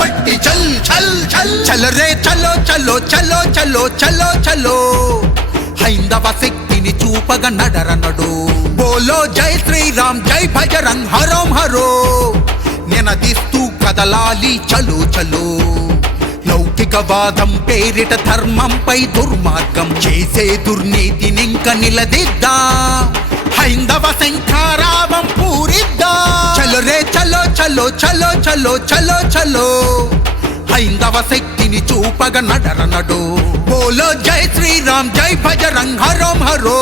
పట్టి చల్ చల్ చల్. చల్ రే చలో చలో చలో చలో చలో చలో. హైందవ శక్తిని చూపగ నడరనడు. బోలో జై శ్రీరామ్ జై భజరంగ్ హరోం హరో. నినదిస్తూ కదలాలి చలో చలో. లౌకికవాదం పేరిట ధర్మంపై దుర్మార్గం చేసే దుర్నీతినింక నిలదిద్దా. హైందవ శంఖారావం పూరిద్దా. చలో రే చలో చలో చలో చలో చలో. హైందవ శక్తిని చూపగ నడరనడు బోలో జై శ్రీరామ్ జై భజరంగ్ హరోం హరో.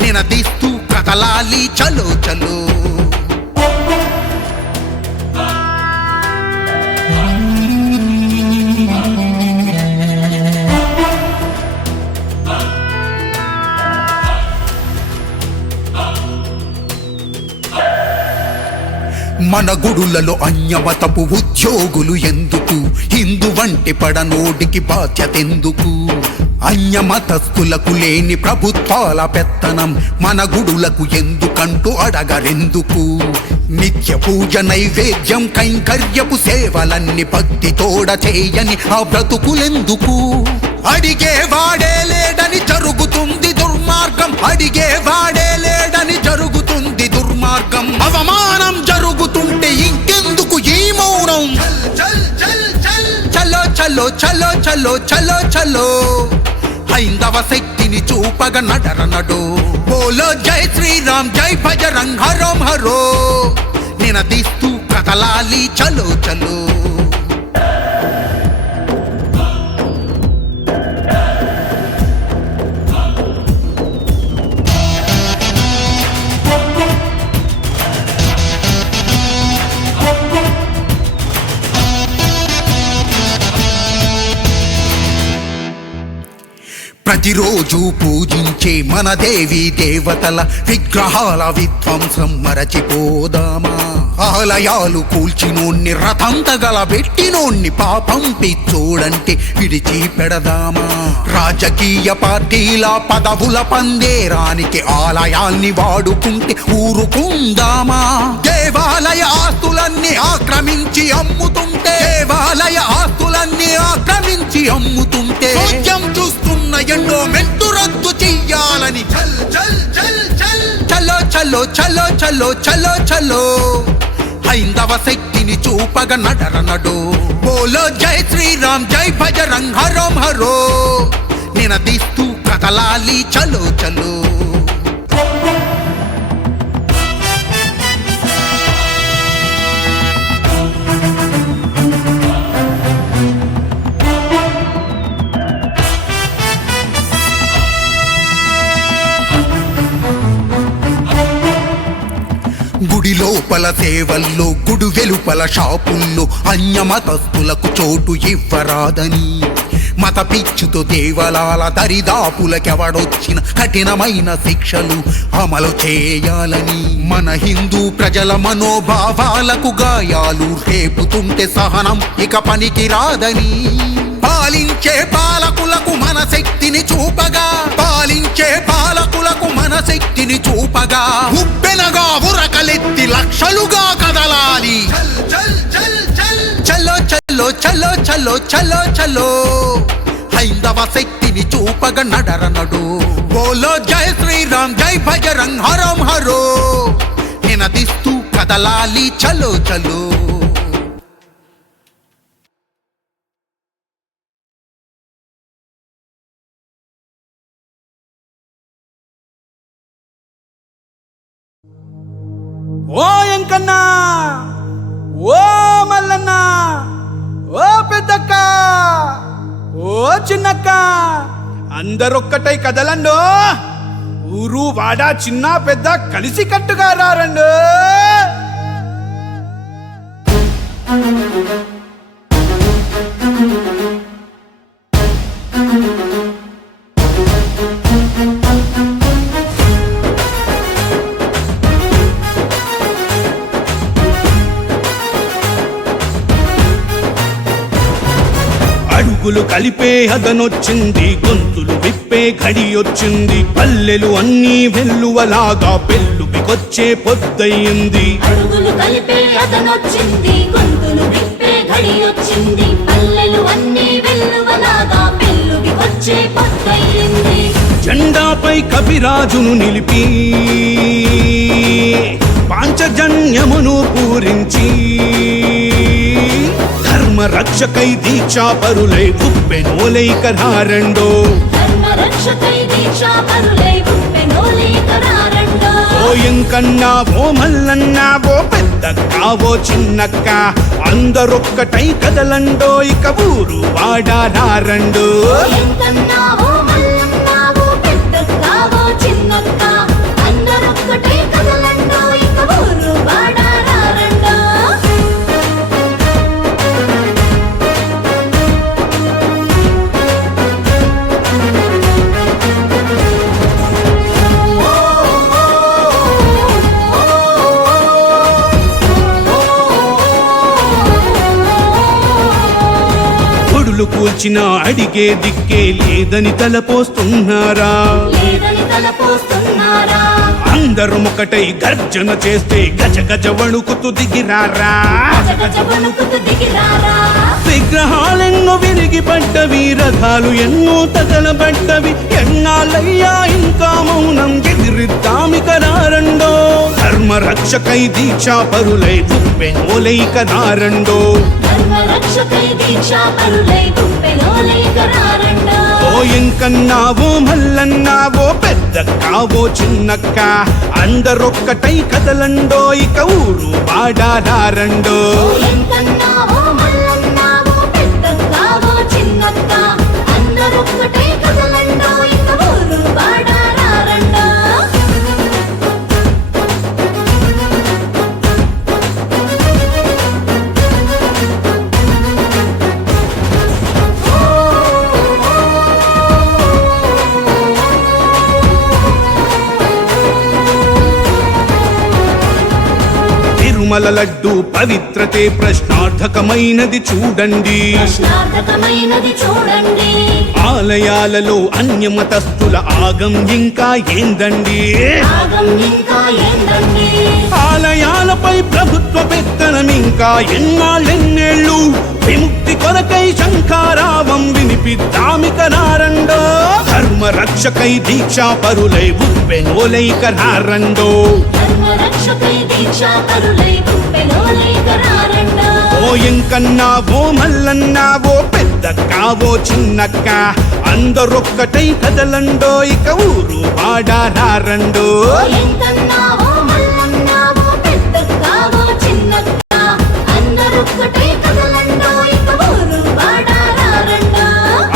నినదిస్తూ కదలాలి చలో చలో. మన గుడులలో అన్యమతపు ఉద్యోగులు ఎందుకు? హిందు వంటి పడనోడికి బాధ్యతెందుకు? అన్యమతస్థులకు లేని ప్రభుత్వాల పెత్తనం మన గుడులకు ఎందుకంటూ అడగరెందుకు? నిత్య పూజ నైవేద్యం కైంకర్యపు సేవలన్నీ భక్తి తోడ చేయని ఆ బ్రతుకులెందుకు? అడిగే వాడే లేడని జరుగుతుంది దుర్మార్గం. అడిగే వాడే చలో చలో చలో. హైందవ శక్తిని చూపగ నడర నడు బోలో జై శ్రీరామ్ జై భజరంగ్ హరోం హరో. నినదిస్తూ కదలాలి చలో చలో. ప్రతిరోజు పూజించే మన దేవి దేవతల విగ్రహాల విధ్వంసం మరచిపోదామా? ఆలయాలు కూల్చినోన్ని రథం తగలబెట్టినోన్ని పాపం పిచ్చోడంటే విడిచి పెడదామా? రాజకీయ పార్టీల పదవుల పందేరానికి ఆలయాల్ని వాడుకుంటే ఊరుకుందామా? దేవాలయ ఆస్తులన్నీ ఆక్రమించి అమ్ముతుంటే దేవాలయ ఆస్తులన్నీ ఆక్రమించి అమ్ముతుంటే చూస్తున్న ఎన్నో మెంటు రద్దు చెయ్యాలని చల్ చల్ చల్ చల్. చలో చలో చలో చలో చలో చలో. హైందవ శక్తిని చూపగ నడరనడు. బోలో జై శ్రీరామ్ జై భజరంగ్ హరోం హరో. నినదిస్తూ కదలాలి చలో చలో. గుడి లోపల సేవల్లో గుడు వెలుపల షాపుల్లో అన్యమతస్థులకు చోటు ఇవ్వరాదని. మత పిచ్చుతో దేవలాల దరిదాపులకెవడొచ్చిన కఠినమైన శిక్షలు అమలు చేయాలని. మన హిందూ ప్రజల మనోభావాలకు గాయాలు రేపుతుంటే సహనం ఇక పనికి రాదని పాలించే పాలకులకు మన శక్తిని చూపగా. పాలించే పాలకులకు మన శక్తిని చూపగా ఉప్పెనగా ఉరకలెత్తి లక్షలుగా కదలాలి. చలో చలో చలో చలో చలో చలో హైందవ శక్తిని చూపగ నడరనడు బోలో జై శ్రీరామ్ జై భజరంగ్ హరం హరో. నినదిస్తూ కదలాలి చలో చలో ఓ ఎంకన్నా! ఓ మల్లన్న! ఓ పెద్దక్క! ఓ చిన్నక్క! అందరొక్కటై కదలండో! ఊరు వాడా చిన్న పెద్ద కలిసి కట్టుగా రారండు! అడుగులు కలిపే అదనొచ్చింది గొంతులు విప్పే ఘడియొచ్చింది. పల్లెలు అన్నీ వెల్లువలాగా పెళ్ళుబికొచ్చే పొద్దయింది. అడుగులు కలిపే అతనొచ్చింది గొంతులు విప్పే ఘడి వచ్చింది పల్లెలు అన్నీ వెల్లువలాగా పెళ్ళుకి వచ్చే పొద్దయింది జెండాపై కపిరాజును నిలిపి పాంచజన్యమును పూరించి. ధర్మ రక్షకై దీక్షాపరులై ఉప్పెనోలైకరారండో ఓ ఎంకన్నా ఓ మల్లన్నా ఓ పెద్దక్క ఓ చిన్నక్క అందరొక్కటై కదలండో ఇక ఊరు వాడారండో చిన్నక్క అందరొక్కటే కదలండో కూల్చిన అడిగే దిక్కే లేదని తలపోస్తున్నారా? అందరూ ఒకటై గర్జన చేస్తే గజ గజ వణుకుతూ దిగిరారా? విగ్రహాలెన్నో విరిగి పడ్డవి రథాలు ఎన్నో తగలబడ్డవి ఎన్నాళ్ళయ్యా ఇంకా మౌనం ఎదిరిద్దామికరారండో ధర్మ రక్షకై దీక్షా పరులై ఉప్పెనోలైకరారండో ధర్మ రక్షకై దీక్షా పరులై గుప్పెలోలేకరారండో ఓ ఎంకన్నావో మల్లన్నావో పెద్దక్కావో చిన్నక్క అందరొక్కటై కదలండో ఇక ఊరు వాడారండో ఎంతన్నావో తిరుమల లడ్డు పవిత్రతే ప్రశ్నార్థకమైనది చూడండి. చూడండి. ఆలయాలలో అన్యమతస్థుల ఆగం ఇంకా ఏందండి? ఆలయాలపై ప్రభుత్వ పెత్తనం ఇంకా ఎన్నాళ్ళెన్నేళ్ళు? విముక్తి కొరకై శంఖారావం వినిపిద్దామికరారండో ధర్మ రక్షకై దీక్షా పరులై ఉప్పెనోలైకరారండో ధర్మ ఓ ఎంకన్నా ఓ మల్లన్నా ఓ పెద్దక్క ఓ చిన్నక్క అందరొక్కటై కదలండో ఇక ఊరు వాడారండో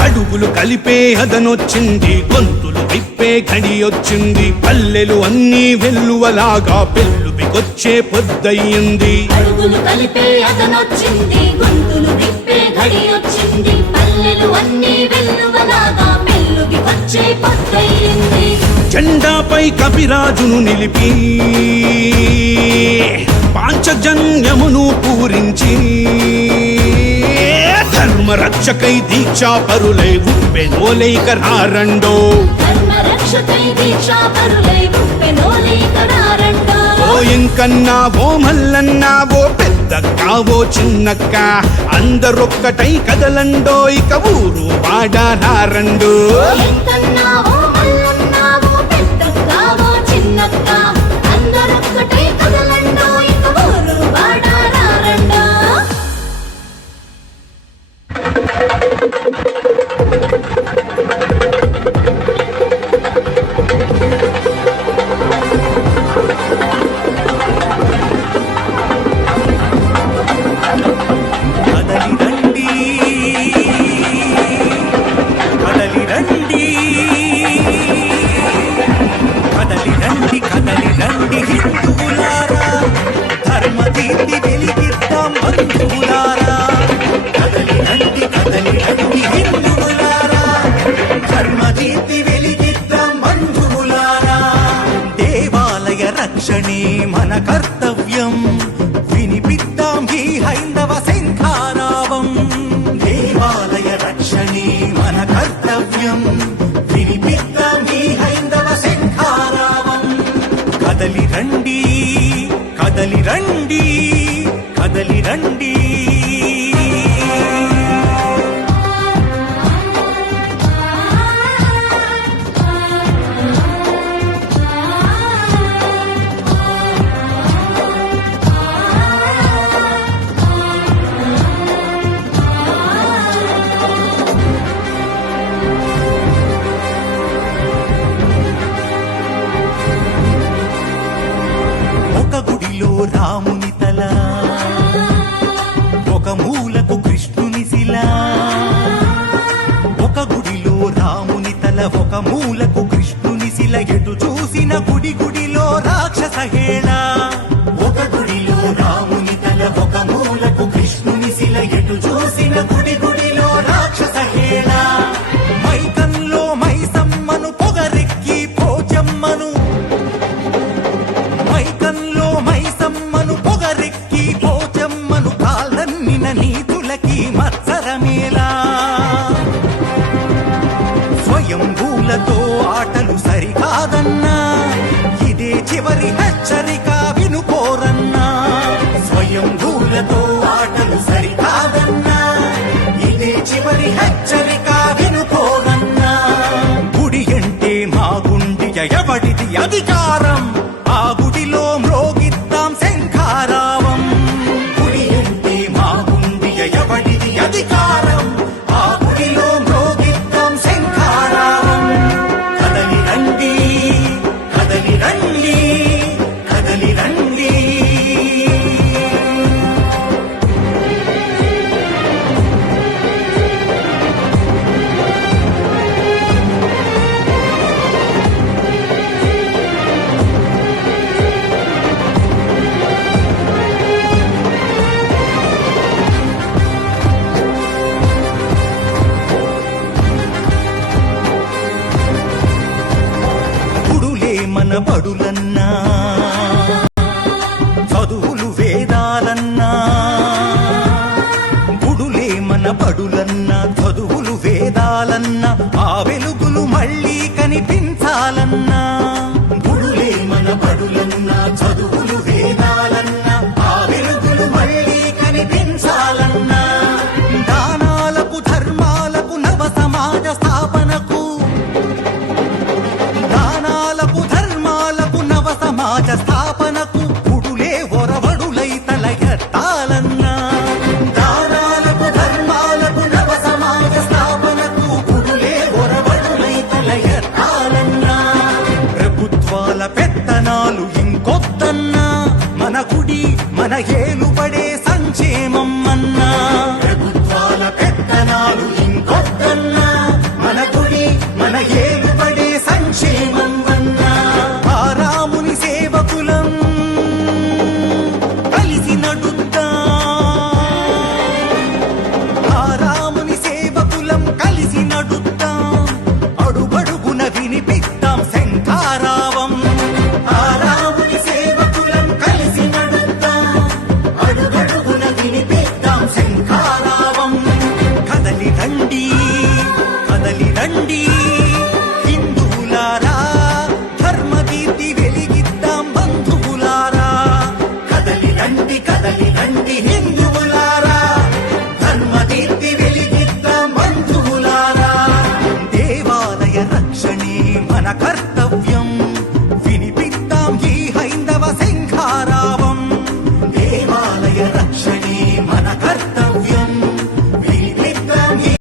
అడుగులు కలిపే అదనొచ్చింది గొంతులు విప్పే ఘడియొచ్చింది పల్లెలు అన్నీ వెల్లువలాగా పెళ్ళుబికొచ్చే పొద్దయ్యింది అడుగులు కలిపే అతనొచ్చింది గొంతులు విప్పే ఘడి వచ్చింది. పల్లెలు అన్నీ వెల్లువలాగా పెళ్ళుకి వచ్చే పొద్దయింది జెండాపై కపిరాజును నిలిపి పాంచజన్యమును పూరించి ధర్మ రక్షకై దీక్షా పరులై ఉప్పెనోలైకరారండో ధర్మ ఓ ఎంకన్నా ఓ మల్లన్నా ఓ పెద్దక్క ఓ చిన్నక్క. అందరొక్కటై కదలండో ఇక ఊరు వాడారండో ఎంతన్నావో ఒక మూలకు కృష్ణుని శిల ఎటు చూసిన గుడి గుడిలో రాక్షసహే hai chali ka పాడులన్నా